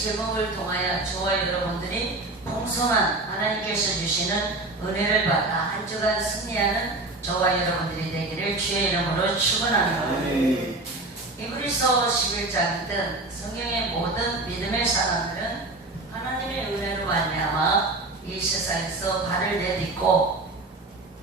제목을 통하여 저와 여러분들이 풍성한 하나님께서 주시는 은혜를 받아 한 주간 승리하는 저와 여러분들이 되기를 주의 이름으로 축원합니다. 히브리서 11장이든 성경의 모든 믿음의 사람들은 하나님의 은혜로 말미암아 이 세상에서 발을 내딛고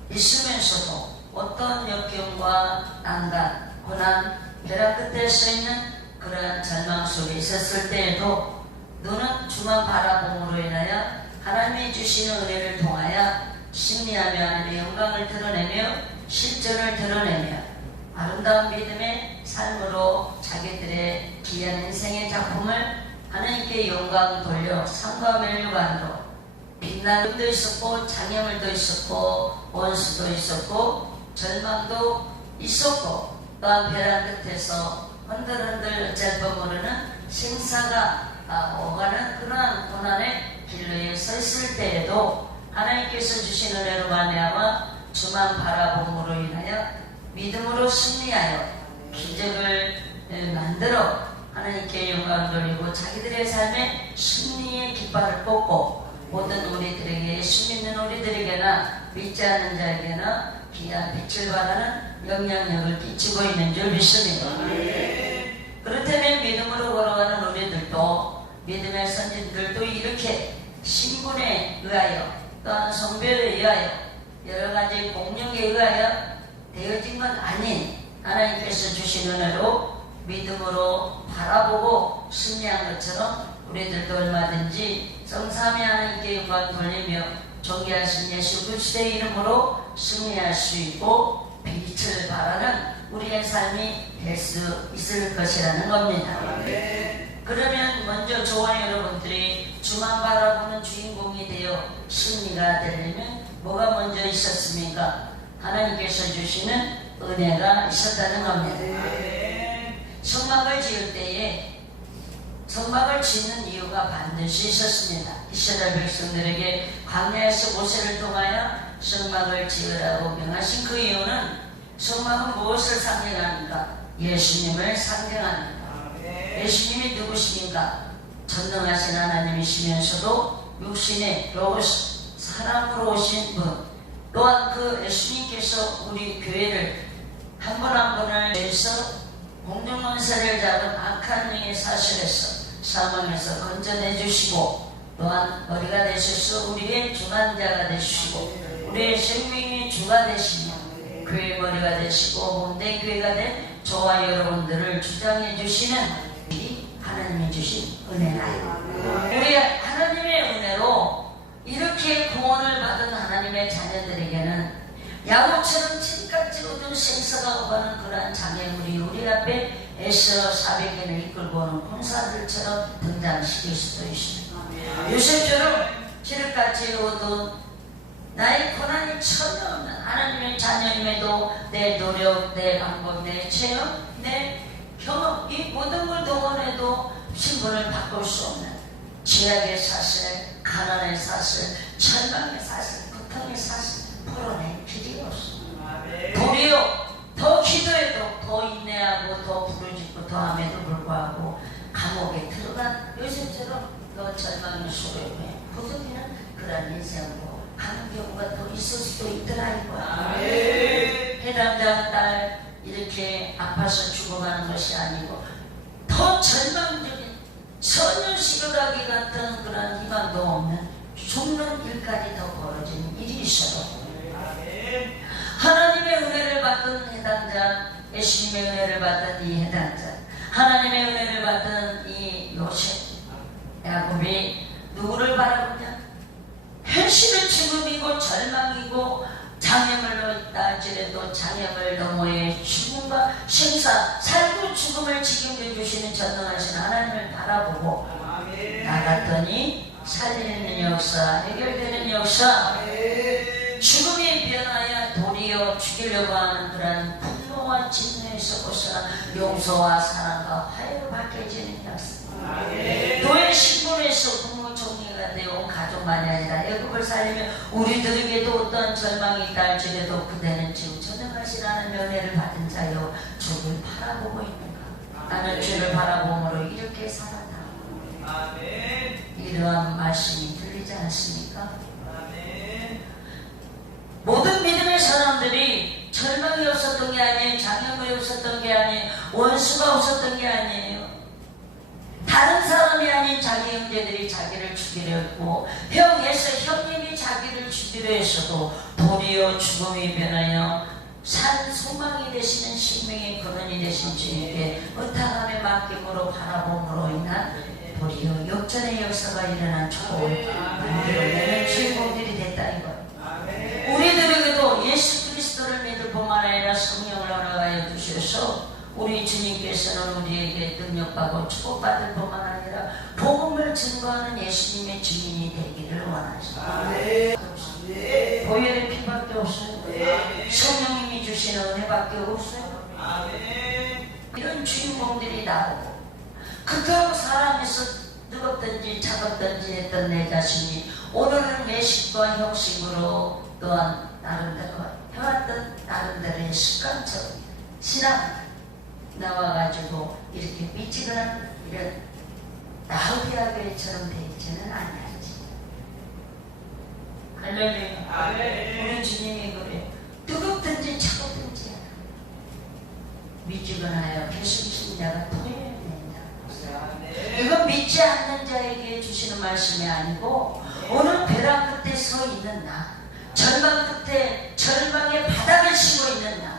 있으면서도 어떤 역경과 난간, 고난, 벼락 끝에 서 있는 그러한 절망 속에 있었을 때에도 눈은 주만 바라봄으로 인하여 하나님이 주시는 은혜를 통하여 승리하며 하나님의 영광을 드러내며 실전을 드러내며 아름다운 믿음의 삶으로 자기들의 귀한 인생의 작품을 하나님께 영광 돌려 상과 멸류관으로 빛나는 도 있었고 장애물도 있었고 원수도 있었고 절망도 있었고 또한 벼랑 끝에서 흔들흔들 어쩔 법 모르는 생사가 오가는 그러한 고난의 길로에 서 있을 때에도 하나님께서 주신 은혜로 말미암아 주만 바라봄으로 인하여 믿음으로 승리하여 기적을 만들어 하나님께 영광을 돌리고 자기들의 삶에 승리의 깃발을 꽂고 모든 우리들에게 예수 믿는 우리들에게나 믿지 않는 자에게나 귀한 빛을 발하는 영향력을 끼치고 있는 줄 믿습니다. 그렇다면 믿음으로 걸어가는 우리들도 믿음의 선진들도 이렇게 신분에 의하여 또한 성별에 의하여 여러가지 공력에 의하여 되어진 건 아닌 하나님께서 주신 은혜로 믿음으로 바라보고 승리한 것처럼 우리들도 얼마든지 성삼위 하나님께 영광 돌리며 존귀하신 예수 그리스도의 이름으로 승리할 수 있고 빛을 발하는 우리의 삶이 될 수 있을 것이라는 겁니다. 그러면 먼저 저와 여러분들이 주만 바라보는 주인공이 되어 승리가 되려면 뭐가 먼저 있었습니까? 하나님께서 주시는 은혜가 있었다는 겁니다. 성막을 지을 때에 성막을 짓는 이유가 반드시 있었습니다. 이스라엘 백성들에게 광야에서 모세를 통하여 성막을 지으라고 명하신 그 이유는 성막은 무엇을 상징합니까? 예수님을 상징합니다. 예수님이 누구십니까? 전능하신 하나님이시면서도 육신의 로고스 사람으로 오신 분, 또한 그 예수님께서 우리 교회를 한 분 한 분을 위해서 공중권세를 잡은 악한 영의 사실에서 사망에서 건져내 주시고 또한 머리가 되셔서 우리의 중환자가 되시고 우리의 생명의 주가 되시며 교회의 머리가 되시고 몸된 교회가 된 저와 여러분들을 주장해 주시는 하나님이 주신 은혜라요. 우리 하나님의 은혜로 이렇게 구원을 받은 하나님의 자녀들에게는 야곱처럼 칠같이 얻은 생사가 오가는 그러한 장애물이 우리 앞에 애써 400년을 이끌고 오는 군사들처럼 등장시킬 수도 있습니다. 요셉처럼 칠같이 얻은 나의 고난이 전혀 없는 하나님의 자녀임에도 내 노력, 내 방법, 내 체험, 내 경험 이 모든 걸 동원해도 신분을 바꿀 수 없는 죄악의 사슬, 가난의 사슬, 절망의 사슬, 고통의 사슬 풀어낼 길이 없습니다. 도리어 더 기도해도 더 인내하고 더 부르짖고 더 함에도 불구하고 감옥에 들어간 요셉처럼 너 절망의 속에 부서지는 그런 인생으로 가는 경우가 더 있을 수도 있더라 이거야. 해당자 딸 이렇게 아파서 죽어가는 것이 아니고 더 절망적인 전혀 시로가기 같은 그런 희망도 없는 죽는 일까지 더 벌어지는 일이 있어도 하나님의 은혜를 받던 해당자, 예수님의 은혜를 받던 이 해당자, 하나님의 은혜를 받던 이 요셉, 야곱이 누구를 바라보냐? 현실의 죽음이고 절망이고 장애물로 있다 할지라도 장애물 너머의 죽음과 생사, 살고 죽음을 책임져 주시는 전능하신 하나님을 바라보고 나갔더니 살리는 역사, 해결되는 역사, 죽음이 변하여 도리어 죽이려고 하는 그런 분노와 진노에서 벗어나 용서와 사랑과 화해로 바뀌어지는 역사. 너의 신분에서 부모 종리가 되어 온 가족만이 아니라 애굽을 살리며 우리들에게도 어떤 절망이 있다 할지라도 그대는 지금 전능하신 하나님의 은혜를 받은 자여 주를 바라보고 있는가? 나는 주를 바라봄으로 이렇게 살았다. 자기를 죽이려 했고 형에서 형님이 자기를 죽이려 했어도 도리어 죽음이 변하여 산 소망이 되시는 생명의 근원이 되신 주님께 의탁함의 맡김으로 바라봄으로 인한 도리어 역전의 역사가 일어난 좋은 우리는 주인공들이 됐다 이거예요. 우리들에게도 예수 그리스도를 믿을 뿐만 아니라 성령을 허락하여 주셔서 우리 주님께서는 우리에게 능력받고 축복받을 뿐만 아니라 복음을 증거하는 예수님의 증인이 되기를 원하십니다. 보혈의 피밖에 없어요. 성령님이 주시는 은혜밖에 없어요. 이런 주인공들이 나오고 그토록 사람에서 뜨겁든지 차갑든지 했던 내 자신이 오늘은 외식과 형식으로 또한 나름대로 해왔던 나름대로의 습관처럼 신앙 나와가지고 이렇게 미치거나 이런 라우디아 교회처럼 되지는 않았지. 할렐루야. 우리 주님이 그래. 뜨겁든지 차갑든지 미치거나요. 계속 신자가 토해야 된다. 이건 믿지 않는 자에게 주시는 말씀이 아니고 오늘 벼랑 끝에 서 있는 나, 절망 끝에 절망의 바닥을 치고 있는 나.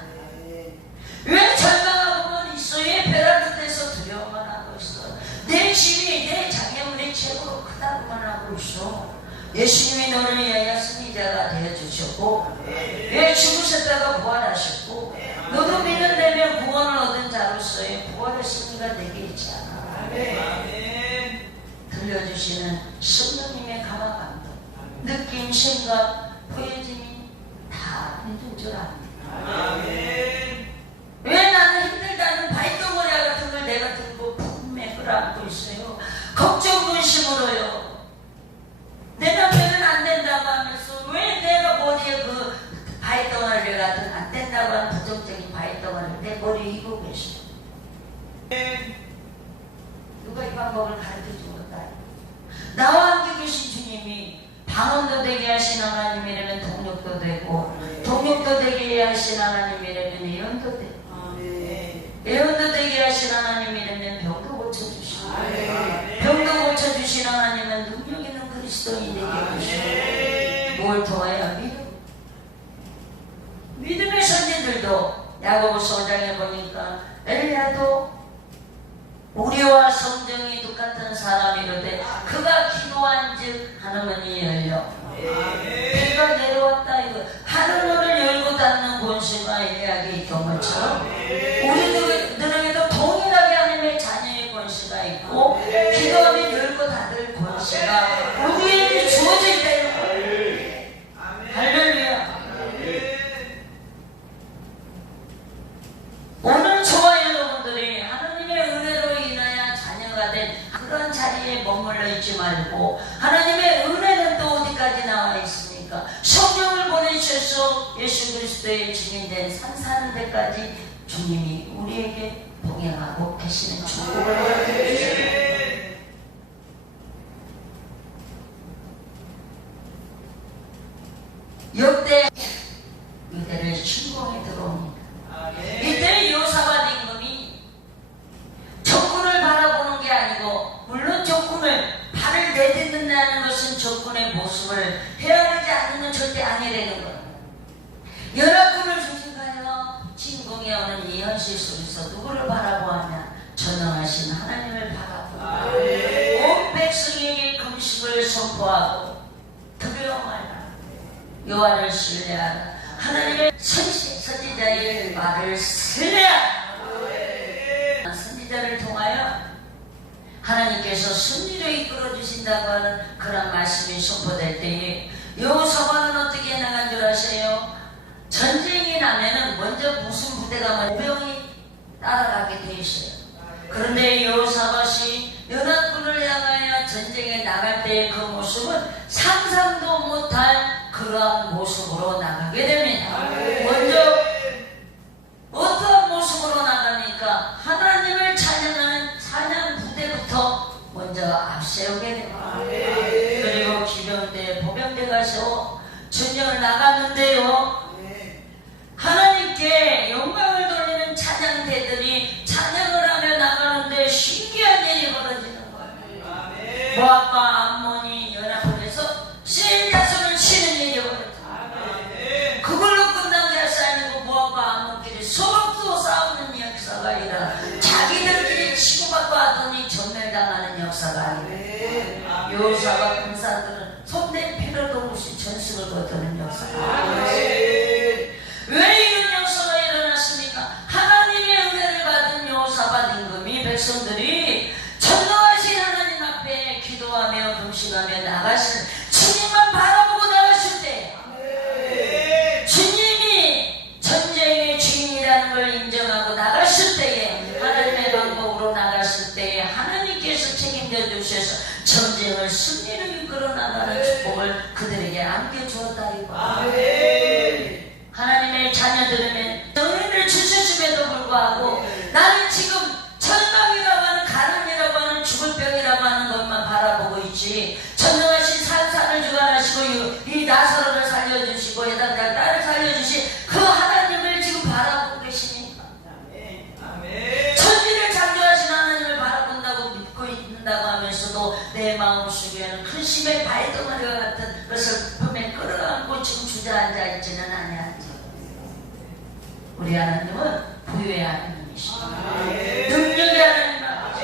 왜 절망하고만 있어? 왜 벼랑 끝에서 두려워만 하고 있어? 내 짐이 내 장애물이 최고로 크다고만 하고 있어. 예수님이 너를 위하여 승리자가 되어주셨고 왜 죽으셨다가 부활하셨고 너도 믿는다면 구원을 얻은 자로서의 부활의 승리가 내게 있지 않아. 들려주시는 성령님의 감화감동, 느낌, 생각, 보여짐이 다 해준 줄 압니다. 왜 나는 힘들다는 발덩어리 같은 걸 내가 들고 품에 끌어안고 있어요. 걱정 근심으로요. 내 남편은 안 된다고 하면서 왜 내가 머리에 그 바위덩어리를 같은 안 된다고 하는 부정적인 바위덩어리를 내 머리에 입고 계셔. 누가 이 방법을 가르쳐준 것도 아니고 나와 함께 계신 주님이 방언도 되게 하신 하나님이라면 동력도 되고 동력도 되게 하신 하나님이라면 예언도 되고 예언도 되게 하신 하나님이라면 병도 고쳐주시고 병도 고쳐주신 하나님은 능력 있는 그리스도인이 되게 하시고 뭘 통하여 믿음의 선지들도 야고보서 5장에 보니까 엘리야도 우리와 성정이 똑같은 사람이로되 그가 기도한즉 하늘문이 열려 비가 내려왔다 이거 하늘문을 열고 닫는 권세가 엘리야에게 있던 것처럼 우리들에게도 동일하게 하나님의 자녀의 권세가 있고 기도하면 열고 닫을 권세가 우리에게 주어져 있다 이거. 할렐루야. 오늘 저와 여러분들이 하나님의 은혜로 인하여 자녀가 된 그런 자리에 머물러 있지 말고 하나님의 은혜는 또 어디까지 나와 있습니까? 성령을 보내주셔서 예수 그리스도의 증인된 산 사는 데까지 주님이 우리에게 동행하고 계시는 축복을 주시옵소서. 역대 유대를 침공에 들어옵니다. 이때 여호사밧 임금이 적군을 바라보는 게 아니고 물론 적군을 발을 내딛는다는 것은 적군의 모습을 헤아리지 않는 건 절대 아니라는 거예요. 연합군을 조직하여 침공해 오는 이 현실 속에서 누구를 바라보았냐? 전능하신 하나님을 바라보고 온 백성에게 금식을 선포하고 두려워 말라 여호와를 신뢰하라 하나님의 선지자의 말을 신뢰하라. 선지자를 통하여 하나님께서 승리로 이끌어 주신다고 하는 그런 말씀이 선포될 때에 여호사밧은 어떻게 나간 줄 아세요? 전쟁이 나면은 먼저 무슨 부대가 모병이 따라가게 돼 있어요. 그런데 여호사밧이 연합군을 향하여 전쟁에 나갈 때의 그 모습은 상상도 못할 그러한 모습으로 나가게 됩니다. 먼저 어떠한 모습으로 나갑니까? 하나님을 찬양하는 찬양 부대부터 먼저 앞세우게 됩니다. 그리고 기병대, 보병대가 세워 전쟁을 나갔는데요. 하나님께 영광을 돌리는 찬양대들이 찬양을 하며 나가는데 신기한 일이 벌어지는 거예요. 모압과 역사가 아니라 여호사밧 군사들은 손댈 필요도 없이 전승을 거두는 역사가 왜 이런 역사가 일어났습니까? 하나님의 은혜를 받은 여호사밧 임금이 백성들이 전능하신 하나님 앞에 기도하며 금식하며 나가실 주님만 바라보고 나갔을 때 주님이 전쟁의 주인이라는 걸 인정하고 나갔을 때에 하나님의 방법으로 나갔을 때에 하나님께서 책임져 주셔서 전쟁을 승리로 이끌어 나가는 축복을 그들에게 안겨주었다리고 하나님의 자녀들에게 은혜를 주셨음에도 불구하고 나는 지금 절망이라고 하는 가난이라고 하는 죽을 병이라고 하는 것만 바라보고 있지 전능하신 산산을 주관하시고 이 나사로를 살려주시고 에다가 딸을 살려주신 그 하나님을 지금 바라보고 계십니까? 천지를 창조하신 하나님을 바라본다고 믿고 있는다고 하면서도 내 마음속에는 큰 심의 발덩어리와 같은 것을 품에 끌어안고 지금 주저앉아 있지는 아니하지. 우리 하나님은 부유의 하나님이시고 능력의 하나님 아버지.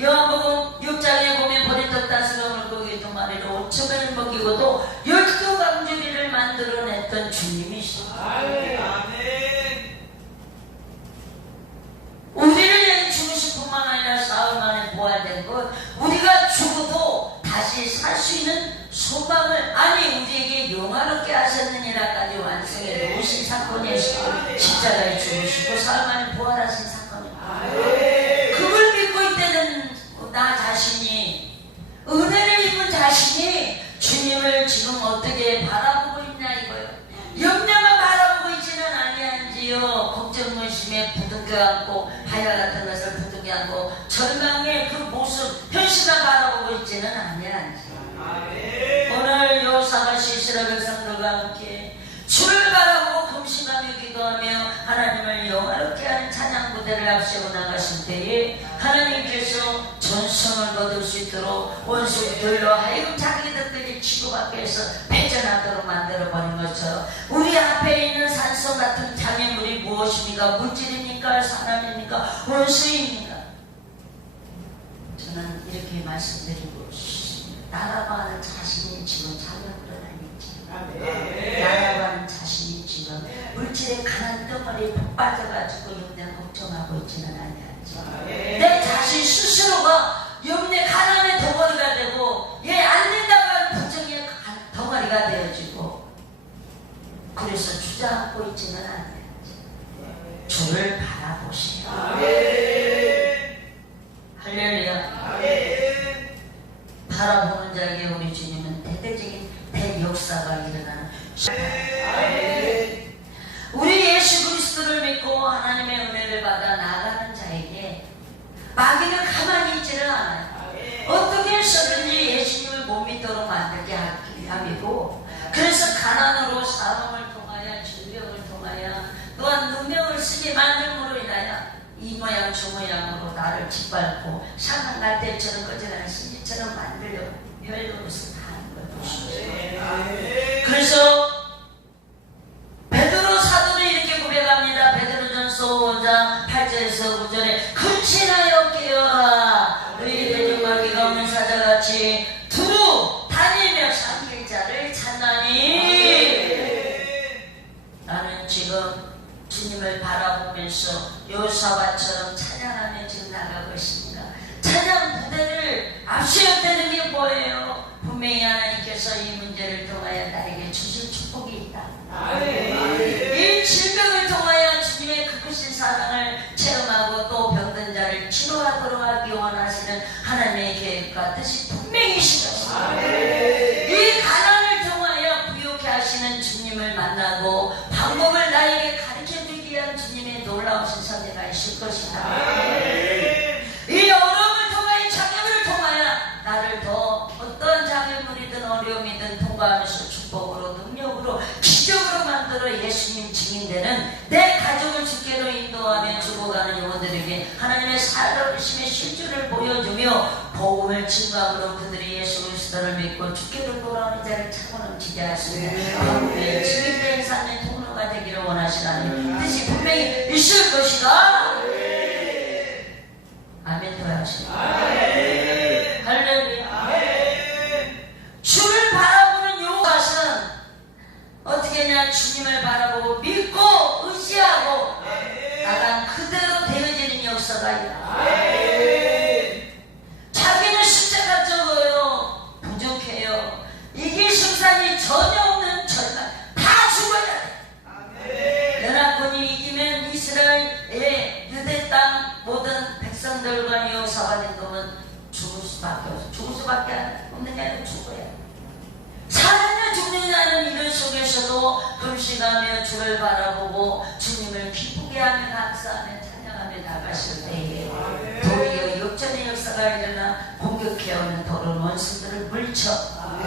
요한복음 6장에 보면 보리떡 5병을 고기 2마리로 5,000명을 먹이고도 12강주리를 만들어냈던 주님이시고 우리를 위해 죽으실 뿐만 아니라 사흘 만에 부활된 것 우리가 죽어도 다시 살 수 있는 소망을 아니 우리에게 영화롭게 하셨느니라까지 완성해 놓으신 사건이시고 십자가에 죽으시고 사흘 만에 부활하신 사건입니다. 그걸 믿고 있다는 나 자신이 은혜를 입은 자신이 주님을 지금 어떻게 바라보고 있냐 이거요. 영량만 바라보고 있지는 아니한지요. 걱정 의심에 부둥켜 안고 하야 같은 것을 부둥켜 안고 절망의 그 모습 현실만 바라보고 있지는 아니한지. 오늘 여호사밧이 이스라엘 백성들과 함께 주를 바라보고 금식하며 기도하며 하나님을 영화롭게 하는 찬양 무대를 앞세워 나가실 때에 하나님께서 전성을 거둘 수 있도록 원수들로 하여금 자기들끼리 치고받게 해서 패전하도록 만들어버린 것처럼 우리 앞에 있는 산성 같은 장애물이 무엇입니까? 물질입니까? 사람입니까? 원수입니까? 저는 이렇게 말씀드리고 싶습니다. 나라고 하는 자신이 지금 장애물은 아니지. 나라고 하는 자신이 지금 물질의 가난 덩어리에 빠져가지고 영내 걱정하고 있지는 아니하지. 내 자신 스스로가 영내 가난의 덩어리가 되고 얘 안 된다고 하는 부정의 덩어리가 되어지고 그래서 주저앉고 있지는 아니하지. 주를 바라보시오. 할렐루야. 바라보는 자에게 우리 주님은 대대적인 대역사가 일어나는 우리 예수 그리스도를 믿고 하나님의 은혜를 받아 나가는 자에게 마귀는 가만히 있지는 않아요. 어떻게 해서든지 예수님을 못 믿도록 만들게 하기 위함이고 그래서 가난으로 사람을 통하여 질병을 통하여 또한 능력을 쓰게 만듦으로 인하여 이 모양 저 모양으로 나를 짓밟고 상한 날때처럼 꺼져가는 신기처럼 만들려고 별것을 다 하는 것이죠. 그래서 베드로 사도는 이렇게 고백합니다. 베드로전서 5장 8절에서 9절에 근신하여 깨어라 너희 대적마귀가 없는 사자같이 두루 다니며 삼킬 자를 찾나니. 나는 지금 주님을 바라보면서 여호사밧처럼 찬양하며 지금 나가고 있습니다. 찬양 무대를 앞세웠다는 게 뭐예요? 분명히 하나님께서 이 문제를 통하여 나에게 주신 축복이 있다. 이 질병을 통하여 주님의 크신 사랑을 체험하고 또 병든 자를 치료하도록 하기 원하시는 하나님의 계획과 뜻이 분명히 있습니다. 이 가난을 통하여 부욕해 하시는 주님을 만나고 방법을 나에게 가르쳐주기 위한 주님의 놀라우신 선대가 있을 것이다. 이 어려움을 통하여 장애물을 통하여 나를 더 어떤 장애물이든 어려움이든 통과하면서 축복으로 능력으로 기적으로 만들어 예수님 증인되는 내 가족을 주께로 인도하며 죽어가는 영혼들에게 하나님의 살아계심의 실주를 보여주며 복음을 증거함으로 그들이 예수 그리스도를 믿고 주께로 돌아오는 자를 차고 넘치게 하시며 복음의 증인된 삶의 통로가 되기를 원하시라는 뜻이 분명히 있을 것이다. 아멘. 더 하시고 거면 죽을 수밖에 없어. 죽을 수밖에 없는 게 아니라 죽어야. 사느냐 죽느냐는 이런 속에서도 금식하며 주를 바라보고 주님을 기쁘게 하며 감사하며 찬양하며 나갔을 때에 도리어 역전의 역사가 일어나 공격해오는 도른 원수들을 물쳐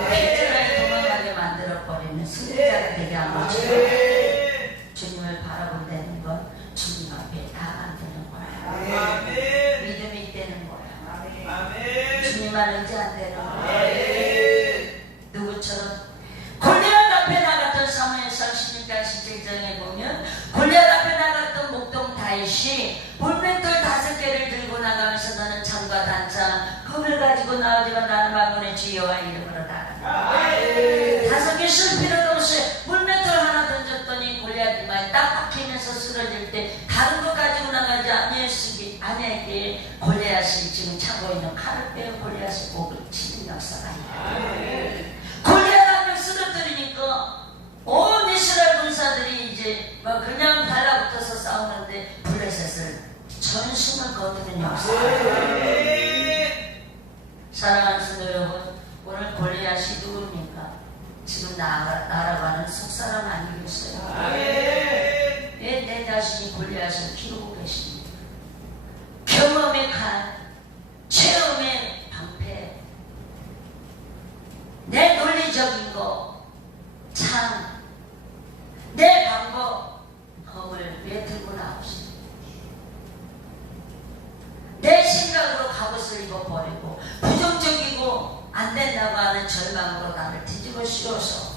피드라에 도망가게 만들어버리는 승리자가 되게 한 거죠. 주님을 바라본다는 건 주님 앞에 다 안 되는 거야. 믿음이 있다는 거야. 주님만 의지 안 되는 거야. 누구처럼 골리앗 앞에 나갔던 사무엘상 16장 17장에 보면 골리앗 앞에 나갔던 목동 다윗이 볼멘돌 5개를 들고 나가면서 나는 창과 단창 금을 가지고 나오지만 나는 만군의 주 여호와 이름으로 나간다. 5개 쓸 필요도 없어요. 물멘돌 하나 던졌더니 골리앗이 많이 딱 박히면서 쓰러질 때 다른 거 가지고 나가지 아니하게 골리앗이 지금 차고 있는 칼을 빼어 골리앗의 목을 치는 역사가 있다. 골리앗 한 명 쓰러뜨리니까 온 이스라엘 군사들이 이제 그냥 달라붙어서 싸우는데 블레셋을 전승을 거두는 역사. 사랑하는 성도 여러분, 오늘 골리앗이 누굽니까? 지금 날아가는 속사람 아니겠어요? 왜 내 자신이 골리앗을 키우고 계십니까? 경험의 간, 체험의 방패, 내 논리적인 거, 참, 내 방법, 검을 왜 들고 나오십니까? 내 생각으로 갑옷을 입어버리고 부정적이고 안 된다고 하는 절망으로 나를 뒤집어 씌워서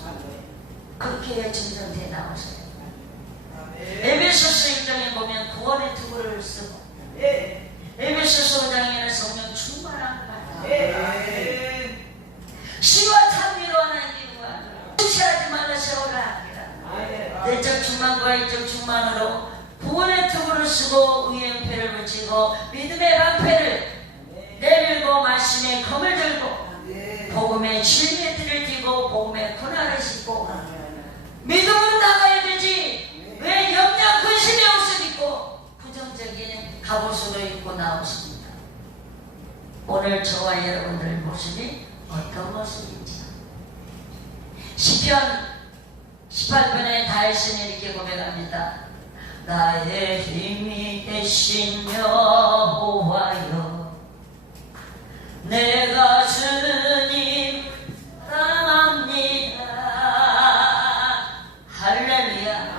그렇게 전쟁터에 나오세요. 에베소서 1장에 보면 구원의 투구를 쓰고 에베소서 5장에는 성령 충만한 것 시와 찬미로 하나님의 구원을 무시하지 말라 세월을 아끼라. 내적 충만과 이적 충만으로 구원의 투구를 쓰고 의의 은폐를 붙이고 믿음의 방패를 내밀고 말씀의 검을 들고 복음의 실мет들을 띠고 복음의 군화를 신고 믿음으로 나가야 되지. 왜 염려 근심의 옷을 입고 부정적인 갑옷으로 입고 나오십니까? 오늘 저와 여러분들의 모습이 어떤 모습인지 시편 18편에 다윗은 이렇게 고백합니다. 나의 힘이 되시며 여호와여 내가 주님 사랑합니다. 할렐루야.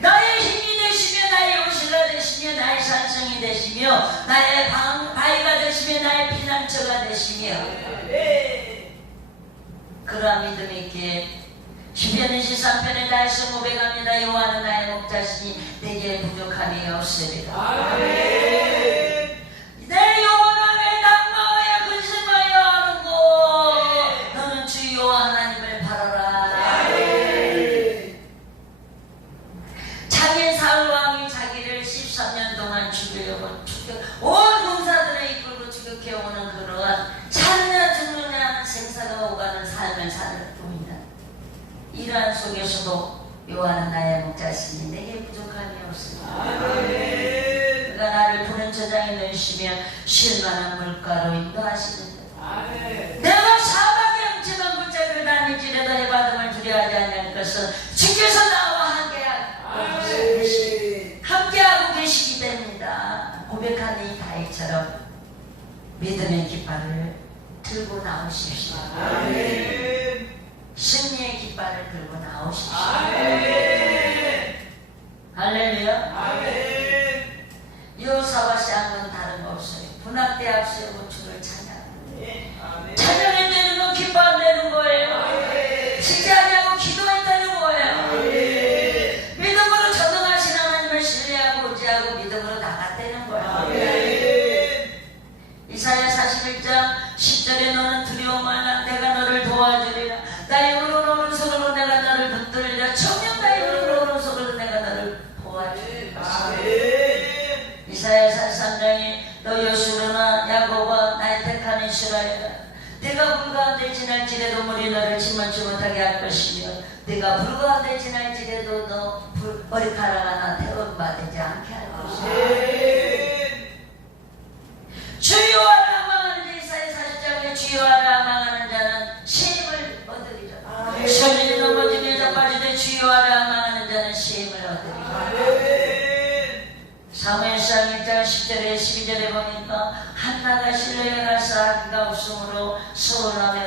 나의 힘이 되시며 나의 요새가 되시며 나의 산성이 되시며 나의 바위가 되시며 나의 피난처가 되시며 그러한 믿음 있기에 시편 23편에 다시 고백합니다. 여호와는 나의 목자시니 내게 부족함이 없으리라. 내 영혼을 낙마하여 근심하여 하는고 너는 주 여호와 하나님을 바라라. 자기 사울왕이 자기를 13년 동안 죽이려고 온 군사들을 이끌고 추격해오는 그러한 사느냐 죽느냐 하는 생사가 오가는 삶을 사는 뿐이다. 이러한 속에서도 여호와는 나의 목자시니 내게 부족함이 없으리라. 그가 나를 푸른 저장에 넣으시며 쉴만한 물가로 인도하시는데 내가 사막의 험지만 물자를 다닐지라도 해바람을 두려워하지 아니할 것은 주께서 나와 함께하고 계시기 때문이다. 고백한 이 다윗처럼 믿음의 깃발을 들고 나오십시오. 승리의 깃발을 들고 나오십시오. 할렐루야. 여호사밧이 한 건 다른 거 없어요. 분악대 앞세우고 주를 찬양. 찬양을 내는 건 기뻐 내는 거예요. 지지하냐고 기도했다는 거예요. 믿음으로 전능하신 하나님을 신뢰하고 의지하고 믿음으로 나갔다는 거예요. 이사야 41장 10절에 너는 두려워 말라. 내가 너를 도와주리라. 나의 오른손으로 내가 너를 붙들리라. 청년 나의 오른손으로 내가 너를 도와주리라. 이사야 43장에 너 여수로나 야곱아 나의 택한 이스라엘아 네가 불 가운데 지날지라도 물이 너를 침몰치 못하게 할 것이며 네가 불 가운데 지날지라도 너 머리카락 하나 태움 받지 않게 할 것이며 주 주여와라 망하는 이사야 40장에 주여와라 망하는 자는 시임을 얻으리라. 선인이 넘어지며 자빠지되 주여와라 망하는 자는 시임을 얻으리라. 사무엘상 1장 10절에 12절에 보니까 한나가 실로에 가서 아기가 없으므로 서운하며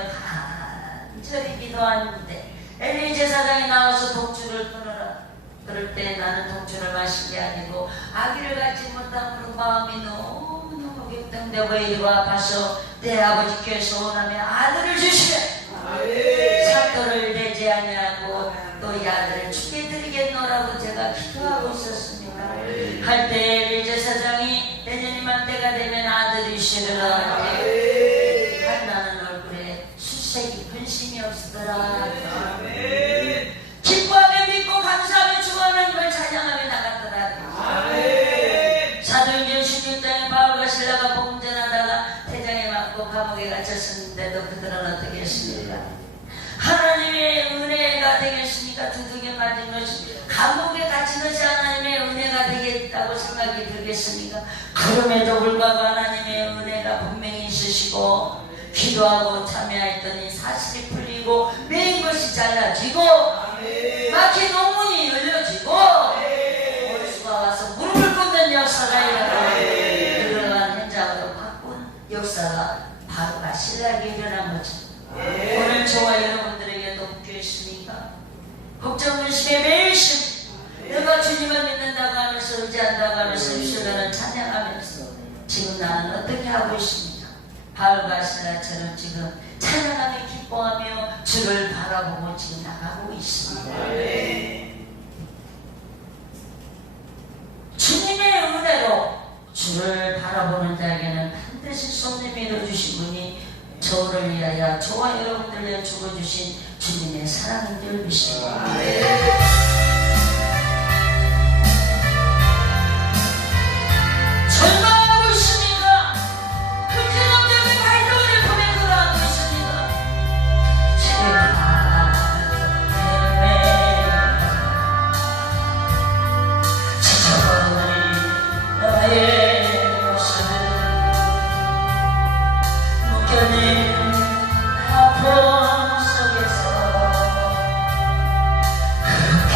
간절히 기도하는데 엘리 제사장이 나와서 독주를 끊으라. 그럴 때 나는 독주를 마신 게 아니고 아기를 갖지 못함으로 마음이 너무너무 격동되고 이리고 아파서 내 아버지께 소원하며 아들을 주시래. 사토를 내지 아니하고 또 이 아들을 주께 드리겠노라고 제가 기도하고 있었습니다. 할 때 엘리 제사장이 내년 이맘때가 되면 아들이 시르라 할 때 한나는 얼굴에 수색이 근심이 없었더라. 기뻐하며 믿고 감사하며 주 하나님을 찬양하며 나갔더라. 사도행전 16장에 바울과 실라가 복음 전하다가 태장에 맞고 감옥에 갇혔었는데도 그들은 어떻게 했습니까? 하나님의 은혜가 되겠습니까? 두둑에 맞은 것이 감옥에 갇힌 것이 하나님의 은혜가 되겠다고 생각이 들겠습니까? 그럼에도 불구하고 하나님의 은혜가 분명히 있으시고 기도하고 참여했더니 사실이 풀리고 매인 것이 잘라지고 마치 논문이 열려지고 원수가 와서 무릎을 꿇는 역사가 일어나고 그러한 현장으로 바꾼 역사가 바로가 신라에게 일어난 거죠. 오늘 저와 여러분들에게도 묻겠습니까? 걱정 근심에 매일 내가 주님을 믿는다고 하면서 의지한다고 하면서 입술로는 찬양하면서 지금 나는 어떻게 하고 있습니까? 바울과 실라처럼 지금 찬양하며 기뻐하며 주를 바라보고 지금 나가고 있습니다. 주님의 은혜로 주를 바라보는 자에게는 반드시 손에 밀어주신 분이 저를 위하여 저와 여러분들을 위하여 죽어주신 주님의 사랑인 줄 믿습니다. 절망하고 있습니다. 흔적없는 발동을 보내 걸어가고 있습니다. 제가 지쳐버린 나의 모습을 묶여낸 아픔 속에서 그렇게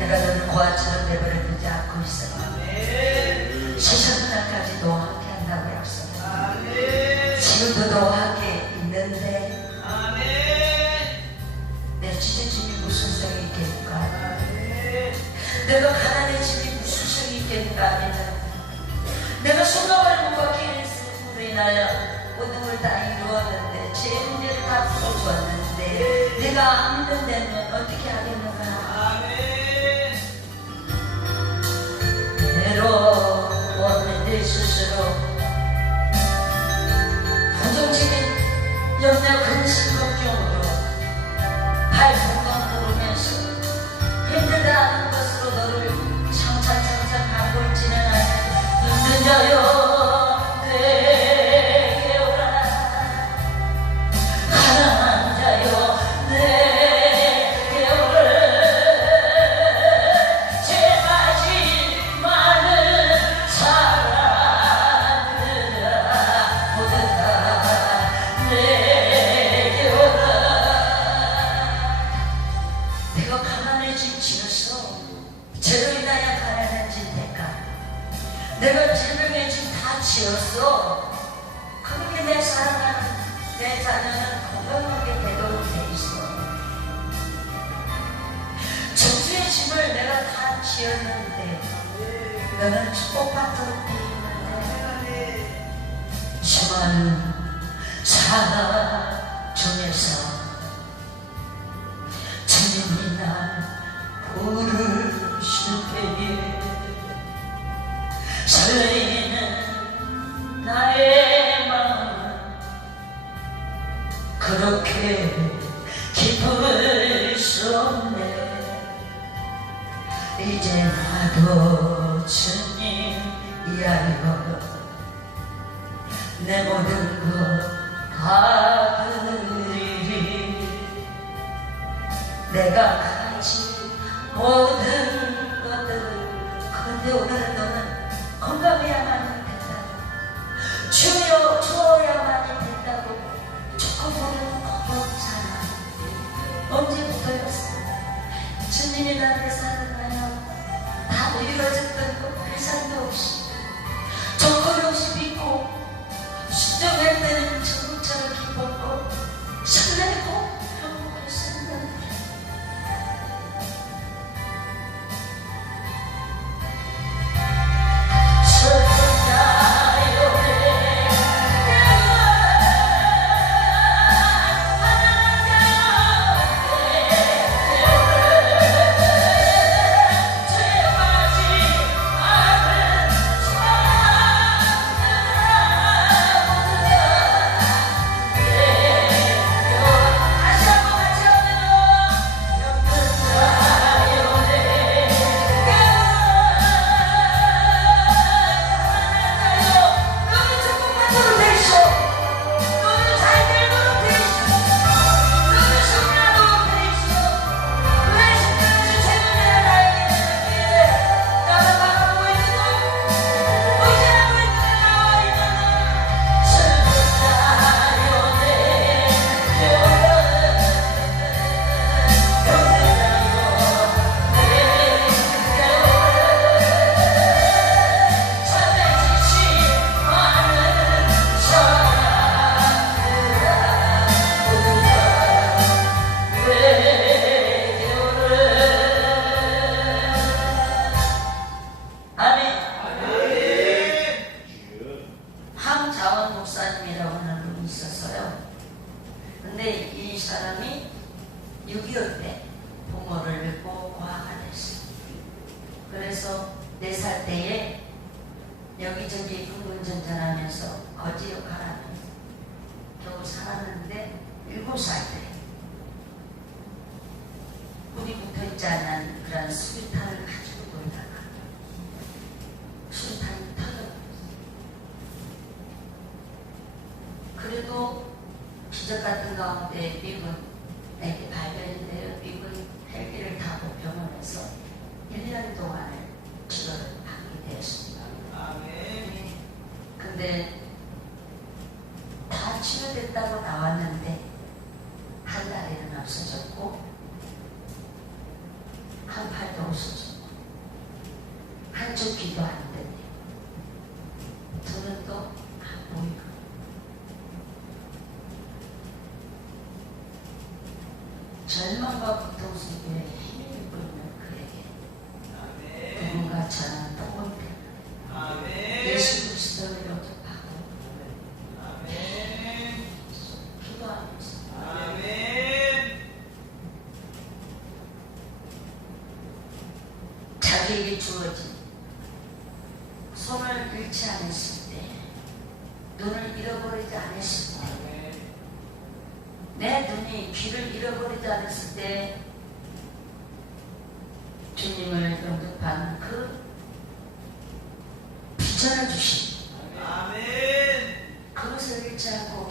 내가 너를 고아처럼 내버려 두지 않고 있어. 세상날까지 너와 함께 한다고 약속해. 지금도 너와 함께 있는데 내 지제집이 무슨 성이 있겠는가? 내가 가난의 집이 무슨 성이 있겠는가? 아니면 내가 소망을 못 받게 했음으로 인하여 모든 걸 다 이루었는데 제 문제를 다 풀어주었는데 내가 안 믿는 데는 어떻게 하겠는가? 외로웠는 내 스스로 부정적인 염려 근심 걱정으로 발동동 부르면서 힘들다는 것으로 너를 창창창창 하고 있지는 않아. 힘든 자여 내게 오라. 가난한 자여 내게 오라. 죄 빠진 많은 사람들아 모두 다 내게 오라. 내가 가난해진 지어서 죄로 인하여 가난해진 대가 내가 죄명의 집 다 지었어. 그렇게 내 사랑하는 내 자녀는 건강하게 되도록 돼 있어. 저주의 집을 내가 다 지었는데 너는 축복받도록 돼 있는데 수많은 사랑 중에서 주님이 날 부르실 때에 설레이는 나의 마음은 그렇게 기쁠 수 없네. 이제 나도 주님 이야기로 내 모든 것 다 드리리. 내가 가진 모든 것들을 그런데 오늘은 너는 건강해야만 된다고 주여 주어야만이 된다고 조금 보면 겁잖아. 언제부터였어? 주님이 나를 사랑하여 다 이루어졌던 것 계산도 없이 조건 없이 믿고 수정할 때는 전국처럼 기뻤고 설레고 행복했었는데 근데 이 사람이 6.25 때 부모를 잃고 고아가 됐어. 그래서 4살 때에 여기저기 흥분전전하면서 거지로 가라앉아 겨우 살았는데 7살 때 불이 붙어있지 않은 그런 수류탄을 가지고 놀다가 수류탄이 터졌어. 그래도 기적 같은 가운데 미군에게 발견이 되어 미군 헬기를 타고 병원에서 1년 동안을 치료를 받게 되었습니다. 근데 다 치료됐다고 나왔는데 한 달에는 없어졌고 한 팔도 보소서. 한쪽 귀도 안 들려, 두 눈도 안 보이고, 절망과 고통 속에 힘을 입고 있는 그에게 누군가 전한 복음을 예수 그리스도를 영접하고 기도하면서 자기에게 주어진 손을 잃지 않았을 때, 눈을 잃어버리지 않았을 때, 내 눈이 귀를 잃어버리지 않았을 때 주님을 영접한 그 비전을 주신 그것을 잃지 않고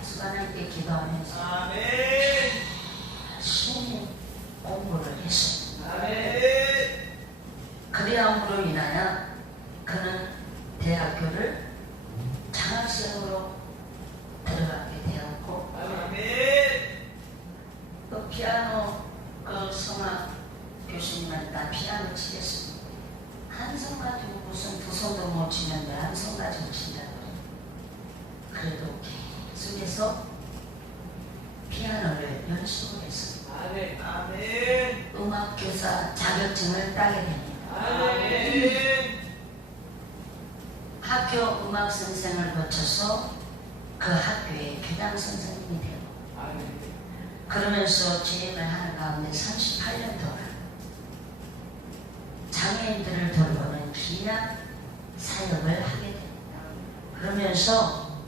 계속 하나님께 기도하면서 열심히 공부를 했습니다. 그리함으로 인하여 그는 대학교를 장학생으로 들어가게 되었고, 그 피아노 그 성악 교수님한테 나 피아노 치겠습니다. 한 손 가지고 무슨 두 손도 못 치는데 한 손 가지고 친다고. 그래도 계속해서 피아노를 연습을 했습니다. 음악교사 자격증을 따게 됩니다. 학교 음악 선생을 거쳐서 그 학교의 교장 선생님이 되고, 그러면서 재임을 하는 가운데 38년 동안 장애인들을 돌보는 귀한 사역을 하게 됩니다. 그러면서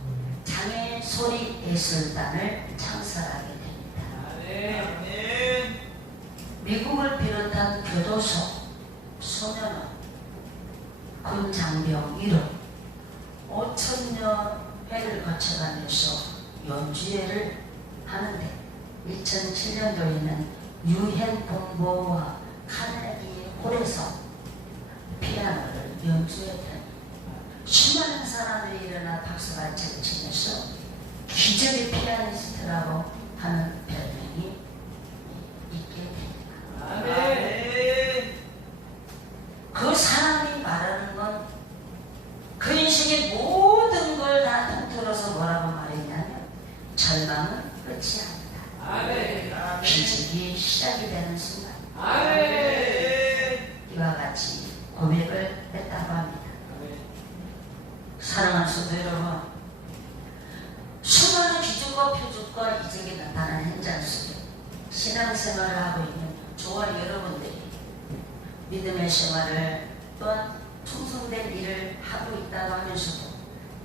장애인 소리 예술단을 창설하게 됩니다. 미국을 비롯한 교도소, 소년원, 군장병 1호 5,000여 회를 거쳐가면서 연주회를 하는데, 2007년도에는 유엔 본부와 카네기 홀에서 피아노를 연주했던 수많은 사람들이 일어나 박수발차를 치면서 기적의 피아니스트라고 하는 별명이 있게 됩니다. 그 사람이 말하는 건 그 인생의 모든 걸 다 통틀어서 뭐라고 말했냐면, 절망은 끝이 아니다. 기적이 시작이 되는 순간. 이와 같이 고백을 했다고 합니다. 사랑하는 성도 여러분, 수많은 기적과 표적과 이적이 나타나는 현장 속에 신앙생활을 하고 있는 저와 여러분들이 믿음의 생활을 또한 충성된 일을 하고 있다고 하면서도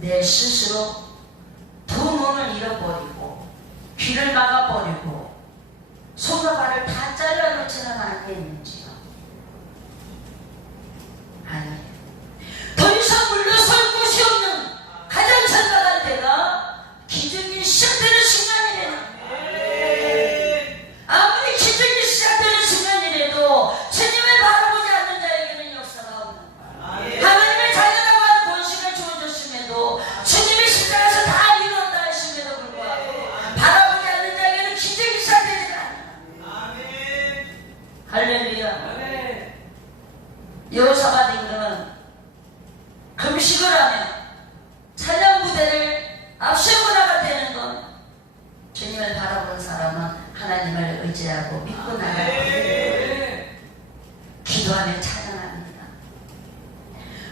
내 스스로 두 눈을 잃어버리고 귀를 막아버리고 손과 발을 다 잘라놓지는 않겠는지요? 아니에요. 더 이상 물러설 곳이 없는 가장 선박한 때가 기적이 시작되는 순간이래요. 아무리 기적이 시작되는 순간이라도 주님을 바라보지 않는 자에게는 역사가 없는, 하나님의 자녀라고 하는 권식을 주어졌음에도 주님의 십자가에서 다 이뤘다 했음에도 불구하고 바라보지 않는 자에게는 기적이 시작되지 않아요. 할렐루야. 여호사밧 임금은 금식을 하며 찬양 무대를 앞세우고 나갈 때는 건 주님을 바라본 사람은 하나님을 의지하고 믿고 나가고 기도하며 찬양합니다.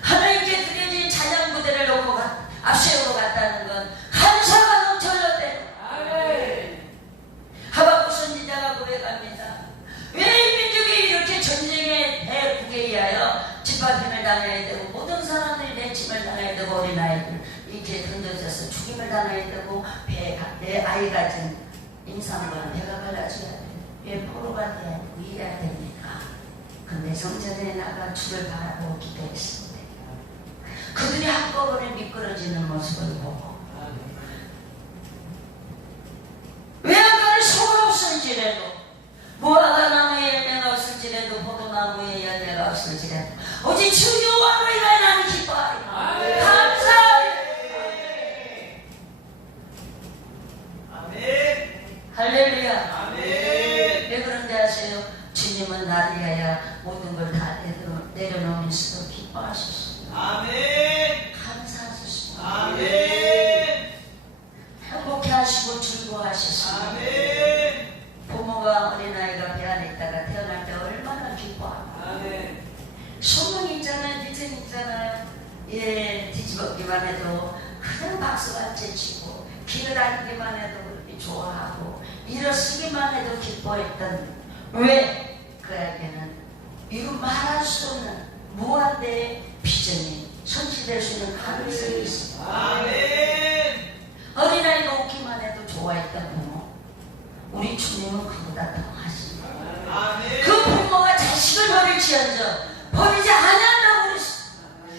하나님께 드려진 찬양 무대를 놓고 앞세우고 갔다는 건 한사가 넘쳐흘렀대요. 하박국 선지자가 고백합니다. 왜 이 민족이 이렇게 전쟁의 대국에 의하여 짓밟힘을 당해야 되고, 모든 사람들이 내 짐을 당해야 되고, 어린아이들 이렇게 던져져서 죽임을 당해야 되고, 내 아이 가진 임산부는 배가 갈라져야 돼. 왜 포로가 돼야 되고 이래야 됩니까? 근데 성전에 나가 주를 바라보고 기도했습니다. 그들이 한꺼번에 미끄러지는 모습을 보고, 외양간에 소가 없을지라도, 무화과 나무에 열매가 없을지라도, 포도나무에 열매가 없을지라도 오직 주 여호와로 인하여 나는 기뻐하리. 감사하리. 할렐루야. 왜 그런지 아세요? 주님 주님은 나를 위하여 모든 걸 다 내려놓으면서도 기뻐하셨습니다. 아멘. 감사하셨습니다. 아멘. 행복해하시고 즐거워하셨습니다. 아멘. 부모가 어린아이가 배 안에 있다가 태어날 때 얼마나 기뻐합니까? 아멘. 소문 있잖아요. 유전 있잖아요. 예, 뒤집었기만 해도 그냥 박수가 제치고 길을 다니기만 해도 그렇게 좋아하고 일어서기만 해도 기뻐했던 왜 그에게는 이루 말할 수 없는 무한대의 비전이 성취될 수 있는 가능성이 있습니다. 아멘. 어린아이가 웃기만 해도 좋아했던 부모, 우리 주님은 그보다 더 하십니다. 아멘. 그 부모가 자식을 버릴지언정 버리지 아니한다고 그랬어.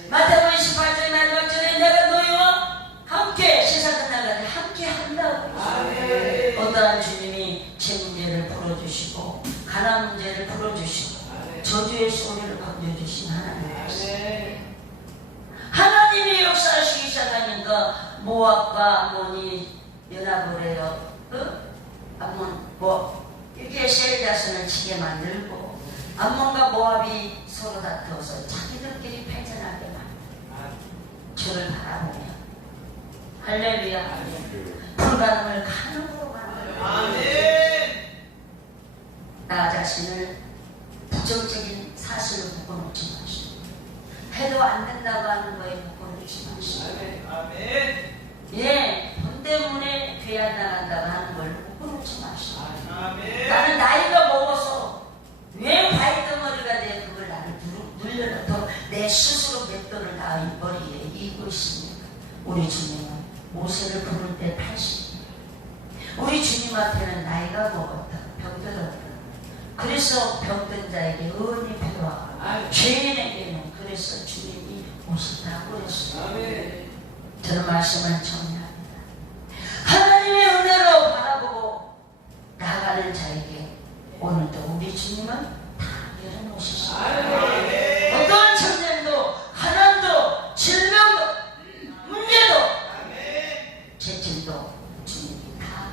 마태복음 28장에 말씀처럼 내가 너희와 함께 세상 끝날까지 함께 한다고 그랬어. 어떠한 주님이 제 문제를 풀어주시고 가난 문제를 풀어주시고 저주의 소리를 건져주신 하나님이었어요. 하나님이 역사하시기 시작하니까 모압과 암몬이 연합을 해요. 암몬 이렇게 셀 자손을 치게 만들고 암몬과 모압이 서로 다투어서 자기들끼리 패전하게 만들고 주를 바라보며 할렐루야 불가능을 가능으로 만들고 나 자신을 부정적인 사실로 묶어놓지 마시고 해도 안 된다고 하는 거에 묶어놓지 마시고 예, 돈 때문에 교회 안 나간다고 하는 걸 묶어놓지 마시고 나는 나이가 먹어서 왜 과일덩어리가 돼 그걸 나를 눌려놓고 내 스스로 맷돌을 나 머리에 이고 있습니다. 우리 주님은 모세를 부를 때 80. 우리 주님 앞에는 나이가 먹었다. 병들었다. 그래서 병든 자에게 은이 필요하고 죄인에게는 그래서 주님이 오셨다고 그랬습니다. 저는 말씀을 정리합니다. 하나님의 은혜로 바라보고 나가는 자에게 오늘도 우리 주님은 다 열어놓으셨습니다. 어떠한 전쟁도 가난도 질병도 문제도 재질도 주님이 다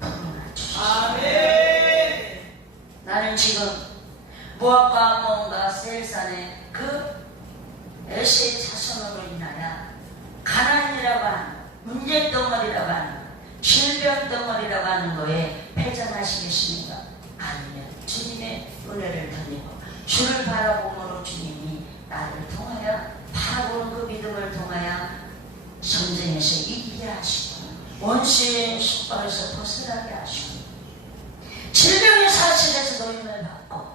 풀어놔 주셨습니다. 나는 지금 모압과 암몬과 셀산의 그 에세의 자손으로 인하여 가난이라고 하는 문제덩어리라고 하는 질병덩어리라고 하는 거에 패전하시겠습니까? 아니면 주님의 은혜를 드리고 주를 바라봄으로 주님이 나를 통하여 바라보는 그 믿음을 통하여 전쟁에서 이기게 하시고 원수의 속박에서 벗어나게 하시고 질병의 사실에서 노임을 받고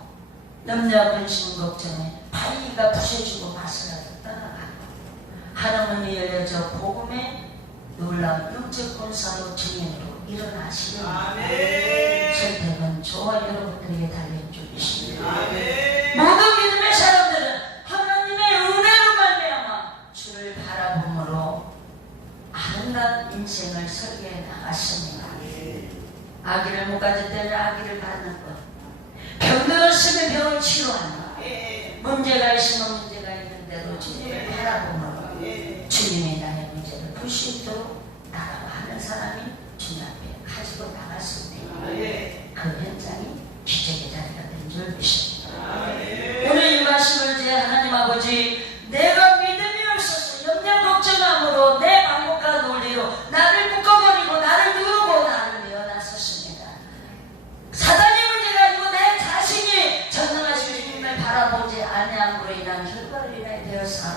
염려와 근심 걱정에 바위가 부서지고 바스라도 떠나가고 하나님이 열려져 복음의 놀라운 영적 권사로 증인으로 일어나시는 선택은 저와 여러분들에게 달려있는 것입니다. 모든 믿음의 사람들은 하나님의 은혜로 말미암아 주를 바라봄으로 아름다운 인생을 설계해 나갔습니다. 아기를 못 가질 때는 아기를 갖는 것, 병들었으면 병을 치료하는 것, 문제가 있으면 문제가 있는 대로 주님을 바라봄으로 주님이 나의 문제를 풀 수 있도록 나라고 하는 사람이 주님 앞에 가지고 나갔을 때 그 현장이 기적의 자리가 된 줄 믿습니다. 오늘 이 말씀을 제 하나님 아버지 내가 믿음이 없어서 염려 걱정함으로 내 방법과 논리로 나를 묶어버리고 나를 누르고 나를 내어놨었습니다. 사단의 문제가 아니고 내 자신이 전능하신 주님을 바라보지 아니함으로 인한 결과를 인하여 되어서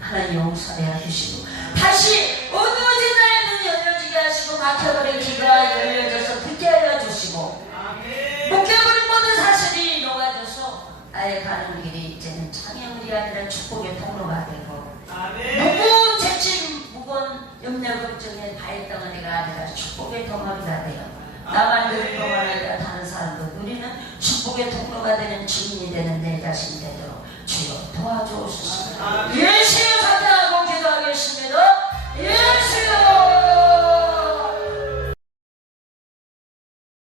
하나님 용서해 주시고 다시 어두워진 나의 눈이 열려지게 하시고 막혀버린 귀가 열려져서 듣게 하여 주시고 묶여버린 모든 사실이 녹아져서 나의 가는 길이 이제는 창의물이 아니라 축복의 통로가 되고 무거운 재침 무거운 염려 걱정의 바위 덩어리가 아니라 축복의 덩어리가 되어 나만 누릴 것만 아니라 다른 사람도 누리는 축복의 통로가 되는 증인이 되는 내 자신 되도록 주여 도와주옵소서.